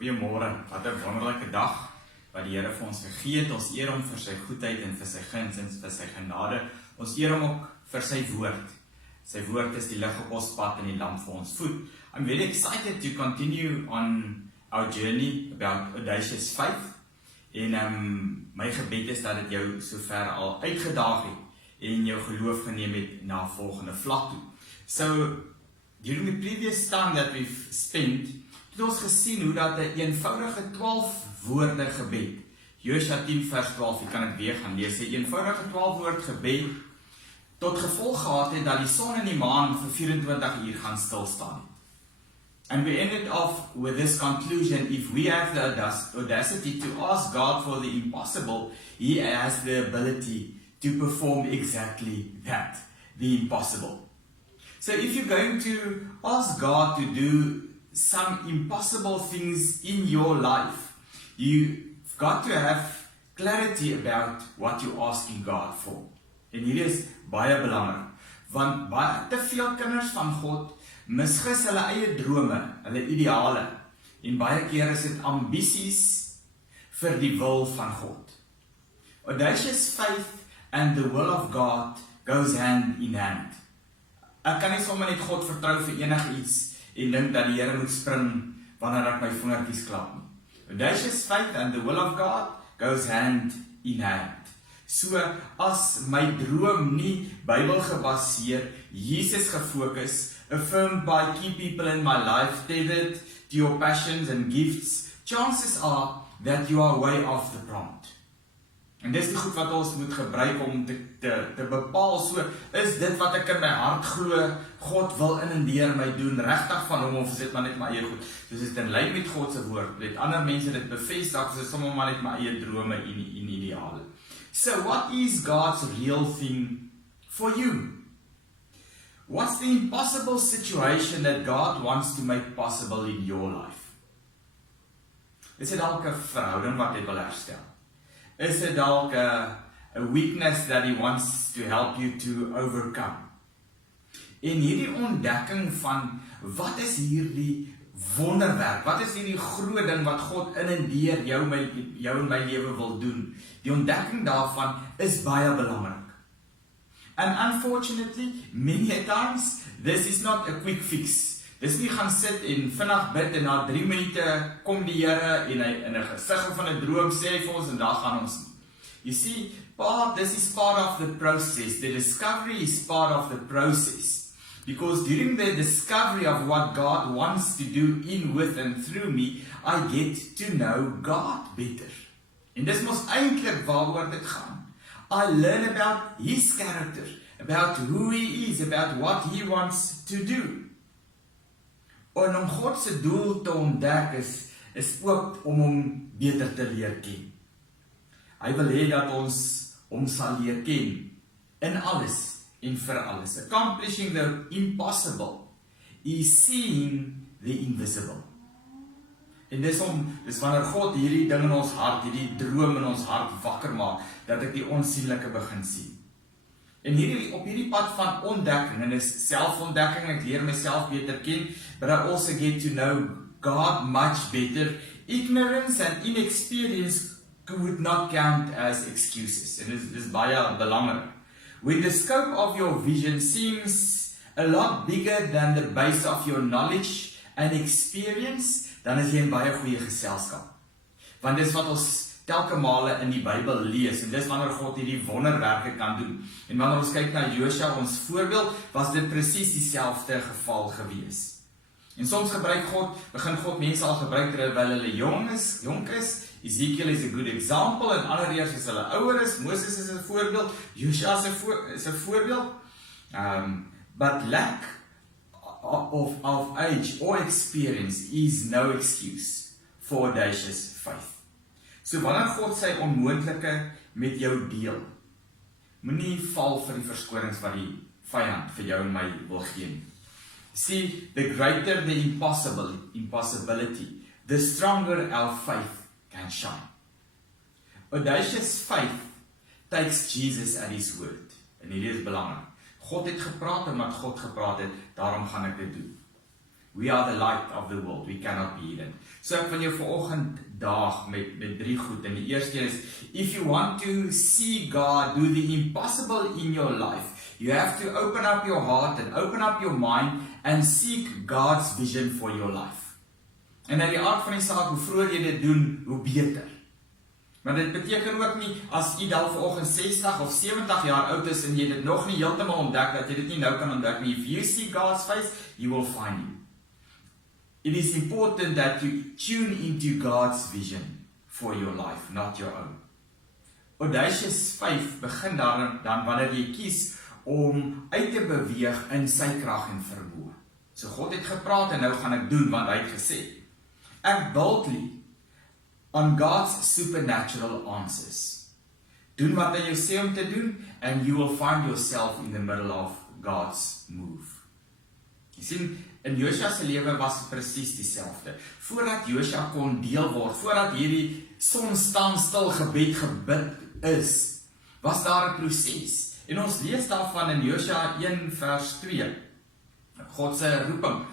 Goeiemôre, wat 'n wonderlike dag wat die Here vir ons gegee het. Ons eer hom vir sy goedheid en vir sy guns en vir sy genade. Ons eer hom ook vir sy woord. Sy woord is die lig op ons pad en die lamp vir ons voet. I'm very excited to continue on our journey about Audacious Faith. En my gebed is dat dit jou sover al uitgedaag het en jou geloof geneem het na 'n volgende vlak toe. So, during the previous time that we've spent, het ons gesien hoe dat 'n eenvoudige 12 woorde gebed, Josua 10 vers 12, jy kan dit weer gaan lees, 'n eenvoudige 12 woord gebed, tot gevolg gehad het dat die son en die maan vir 24 uur gaan stil staan. And we ended off with this conclusion: if we have the audacity to ask God for the impossible, He has the ability to perform exactly that, the impossible. So if you're going to ask God to do some impossible things in your life, you've got to have clarity about what you're asking God for. En hier is baie belangrik, want baie te veel kinders van God misgis hulle eie drome, hulle ideale, en baie keer is dit ambisies vir die wil van God. Audacious faith and the will of God goes hand in hand. Ek kan nie sommer net God vertrou vir enige iets en dink dat die Here moet spring wanneer ek my vingertjies klap nie. Audacious faith and the will of God goes hand in hand. So as my droom nie Bybel gebaseer, Jesus gefokus, affirmed by key people in my life, tethered to your passions and gifts, chances are that you are way off the prompt. En dis die goed wat ons moet gebruik om te bepaal, so is dit wat ek in my hart glo, God wil in en deur my doen, regtig van hom, of is dit maar net my eie goed, soos dit in lyn met God se woord, let ander mense dit bevestig, of is dit sommer maar net my eie drome en ideale. So what is God's real thing for you? What's the impossible situation that God wants to make possible in your life? Is dit dalk 'n verhouding wat hy wil herstel? Is dit dalk a weakness that he wants to help you to overcome? En hierdie ontdekking van, wat is hierdie wonderwerk? Wat is hierdie groot ding wat God in en deur jou en my lewe wil doen? Die ontdekking daarvan is baie belangrik. And unfortunately, many a times, this is not a quick fix. Dis nie gaan sit en vinnig bid en na 3 minute kom die Here en hy in 'n gesig van 'n droom sê hy vir ons en daar gaan ons. You see, this is part of the process. The discovery is part of the process. Because during the discovery of what God wants to do in, with and through me, I get to know God better. En dis mos eintlik waaroor dit gaan. I learn about His character, about who He is, about what He wants to do. En om God se doel te ontdek is ook om hom beter te leer ken. Hy wil hê dat ons hom sal leer ken in alles en vir alles. Accomplishing the impossible is seeing the invisible. En dis wanneer God hierdie ding in ons hart, hierdie droom in ons hart wakker maak, dat ek die onsienlike begin sien. En op hierdie pad van ontdekking, en dis selfontdekking, ek leer myself beter ken, but I also get to know God much better. Ignorance and inexperience would not count as excuses. En dis baie belangrik. When the scope of your vision seems a lot bigger than the base of your knowledge and experience, dan is jy in baie goeie geselskap. Want dis wat ons telke male in die Bybel lees, en dis wanneer God hierdie wonderwerke kan doen. En wanneer ons kyk na Josua, ons voorbeeld, was dit presies dieselfde geval gewees. En soms begin God mense al gebruik terwyl hulle jonk is. Ezekiel is a good example, en ander eers as hulle ouer is. Moses is 'n voorbeeld, Josua is 'n voorbeeld. But lack of age or experience is no excuse for audacious faith. So wanneer God sy onmoontlike met jou deel, moenie val vir die verskonings wat die vyand vir jou en my wil gee. See, the greater the impossibility, the stronger our faith can shine. Audacious faith takes Jesus at His word. En hierdie is belangrik. God het gepraat en wat God gepraat het, daarom gaan ek dit doen. We are the light of the world. We cannot be hidden. So ek wil jou vanoggend daag met 3 goed. En die eerste is, if you want to see God do the impossible in your life, you have to open up your heart and open up your mind and seek God's vision for your life. En uit die aard van die saak, hoe vroeër jy dit doen, hoe beter. Maar dit beteken ook nie, as jy dalk vanoggend 60 of 70 jaar oud is en jy dit nog nie heeltemal ontdek, dat jy dit nie nou kan ontdek nie. If you see God's face, you will find Him. It is important that you tune into God's vision for your life, not your own. Audacious 5 begin dan wanneer jy kies om uit te beweeg in sy krag en vermoë. So God het gepraat en nou gaan ek doen wat hy het gesê. Act boldly on God's supernatural answers. Doen wat hy jou sê om te doen, and you will find yourself in the middle of God's move. Jy sien, in Josua se lewe was het presies dieselfde. Voordat Josua kon deel word, voordat hierdie son staan stil gebed gebid is, was daar 'n proses. En ons lees daarvan in Josua 1 vers 2. God se roeping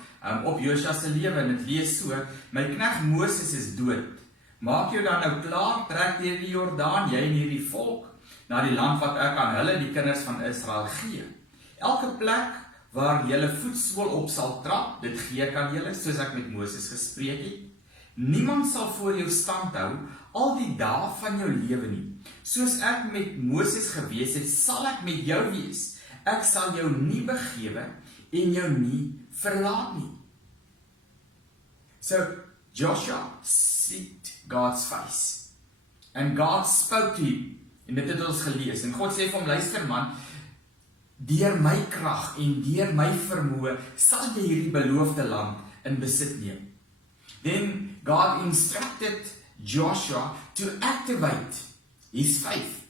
op Josua se lewe, en dit lees so: My knegt Moses is dood. Maak jou dan nou klaar, trek deur die Jordaan, jy en hierdie volk, na die land wat ek aan hulle, die kinders van Israel, gee. Elke plek waar julle voetsool op sal trap, dit gee ek aan julle, soos ek met Moses gespreek het. Niemand sal voor jou stand hou, al die dae van jou lewe nie. Soos ek met Moses gewees het, sal ek met jou wees. Ek sal jou nie begewe en jou nie verlaat nie. So, Joshua seeked God's face. And God spoke to him. En dit het ons gelees. En God sê vir hom, luister man, deur my krag en deur my vermoë sal jy hierdie beloofde land in besit neem. Then God instructed Joshua to activate his faith.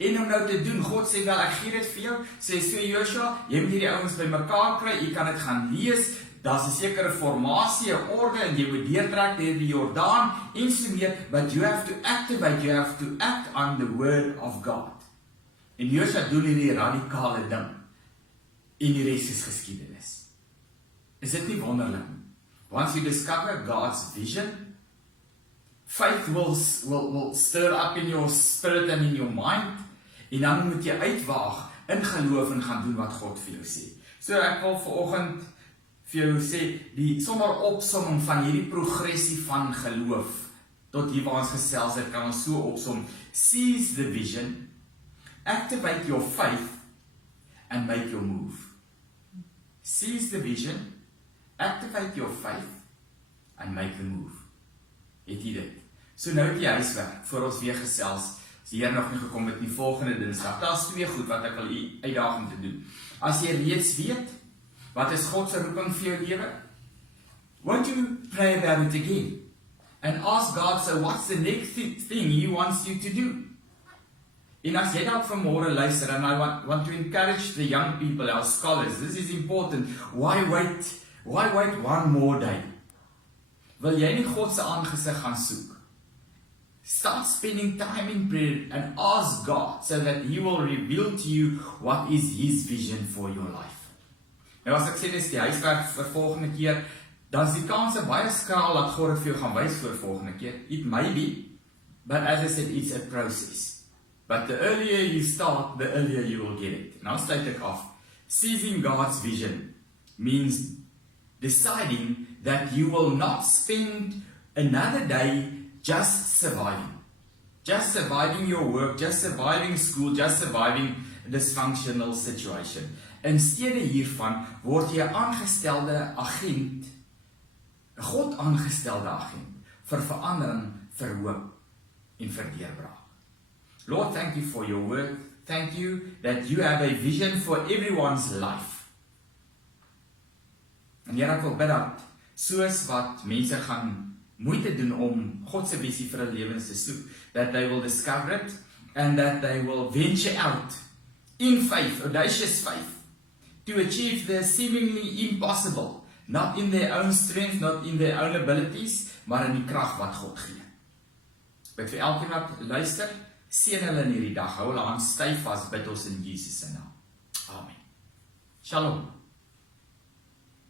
En om nou te doen, God sê wel, ek gee dit vir jou, sê Joshua, jy moet hierdie ouens bymekaar kry, jy kan dit gaan lees, daar's 'n sekere formasie, 'n orde, en jy moet deurtrek deur die Jordaan, en so meer, but you have to activate, you have to act on the word of God. En Joshua doen hierdie radikale ding, en die res is geskiedenis. Is dit nie wonderlik? Once you discover God's vision, faith will stir up in your spirit and in your mind, en dan moet jy uitwaag in geloof en gaan doen wat God vir jou sê. So ek wil vanoggend vir jou sê, die sommer opsomming van hierdie progressie van geloof, tot hier waar ons gesels het, kan ons so opsom: seize the vision, activate your faith, and make your move. Seize the vision, activate your faith, and make the move. Het jy dit? So nou die huiswerk, voor ons weer gesels, as die Here nog nie gekom het nie, volgende Dinsdag. Daar's 2 goed wat ek wil uitdaag om te doen. As jy reeds weet, wat is God se roeping vir jou lewe? Won't you pray about it again? And ask God, so what's the next thing He wants you to do? En as jy dalk vanmôre luister, and I want to encourage the young people, our scholars, this is important. Why wait one more day? Wil jy nie God se aangesig gaan soek? Start spending time in prayer and ask God so that He will reveal to you what is His vision for your life. Nou as ek sê dis die huiswerk vir volgende keer, dan is die kans baie skaal dat God dit vir jou gaan wys vir volgende keer. It may be, but as I said, it's a process. But the earlier you start, the earlier you will get it. Nou sluit ek af. Seizing God's vision means deciding that you will not spend another day just surviving. Just surviving your work, just surviving school, just surviving a dysfunctional situation. In steede hiervan word jy 'n aangestelde agent, 'n God aangestelde agent, vir verandering, vir hoop en vir deurbraak. Lord, thank you for your word. Thank you that you have a vision for everyone's life. En Here, ek wil bid dat, soos wat mense gaan moeite doen om God se visie vir hulle lewens te soek, that they will discover it, and that they will venture out in faith, audacious faith, to achieve the seemingly impossible, not in their own strength, not in their own abilities, maar in die krag wat God gee. Bid vir elkeen wat luister, seën hulle in hierdie dag, hou hulle hand styf vas, bid ons in Jesus se naam. Amen. Shalom.